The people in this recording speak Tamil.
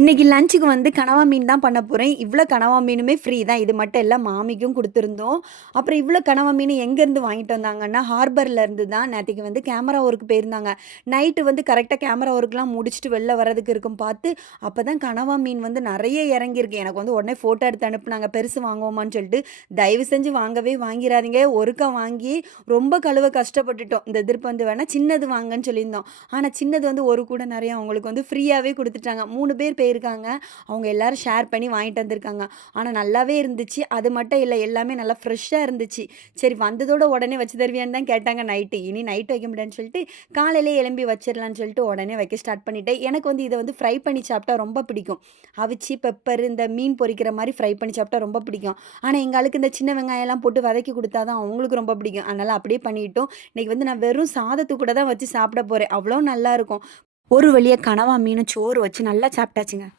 இன்றைக்கி லஞ்சுக்கு வந்து கனவா மீன் தான் பண்ண போகிறேன் இவ்வளோ கனவா மீனுமே ஃப்ரீ தான். இது மட்டும் எல்லாம் மாமிக்கும் கொடுத்துருந்தோம். அப்புறம் இவ்வளோ கனவா மீன் எங்கேருந்து வாங்கிட்டு வந்தாங்கன்னா ஹார்பர்லேருந்து தான் நேற்றுக்கு வந்து கேமரா ஒர்க்கு போயிருந்தாங்க. நைட்டு வந்து கரெக்டாக கேமரா ஒர்க்லாம் முடிச்சுட்டு வெளில வரதுக்கு இருக்கும் பார்த்து அப்போ தான் கனவா மீன் வந்து நிறைய இறங்கியிருக்கு. எனக்கு வந்து உடனே ஃபோட்டோ எடுத்து அனுப்புனாங்க. பெருசு வாங்குவோமான்னு சொல்லிட்டு தயவு செஞ்சு வாங்கவே வாங்கிடாதீங்க ஒருக்கா வாங்கி ரொம்ப கழுவ கஷ்டப்பட்டுட்டோம். இந்த எதிர்ப்பு வந்து வேணால் சின்னது வாங்கன்னு சொல்லியிருந்தோம். ஆனால் சின்னது வந்து ஒரு கூட நிறையா அவங்களுக்கு வந்து ஃப்ரீயாகவே கொடுத்துட்டாங்க. மூணு பேர் பேர் போயிருக்காங்க. அவங்க எல்லாரும் ஷேர் பண்ணி வாங்கிட்டு வந்திருக்காங்க. ஆனால் நல்லாவே இருந்துச்சு. அது மட்டும் இல்லை எல்லாமே நல்லா ஃப்ரெஷ்ஷாக இருந்துச்சு. சரி வந்ததோட உடனே வச்சு தருவியான்னு தான் கேட்டாங்க நைட்டு இனி நைட் வைக்க முடியாதுன்னு சொல்லிட்டு காலையிலே எலும்பி வச்சிடலான்னு சொல்லிட்டு உடனே வைக்க ஸ்டார்ட் பண்ணிட்டேன். எனக்கு வந்து இதை வந்து ஃப்ரை பண்ணி சாப்பிட்டா ரொம்ப பிடிக்கும். அவிச்சு பெப்பர் இந்த மீன் பொரிக்கிற மாதிரி ஃப்ரை பண்ணி சாப்பிட்டா ரொம்ப பிடிக்கும். ஆனால் எங்களுக்கு இந்த சின்ன வெங்காயம்லாம் போட்டு வதக்கி கொடுத்தா தான் அவங்களுக்கு ரொம்ப பிடிக்கும். அதனால் அப்படியே பண்ணிட்டோம். இன்றைக்கி வந்து நான் வெறும் சாதத்து கூட தான் வச்சு சாப்பிட போகிறேன் அவ்வளோ நல்லாயிருக்கும் ஒரு வழியாக கனவா மீன் சோறு வச்சு நல்லா சாப்பிட்டாச்சுங்க.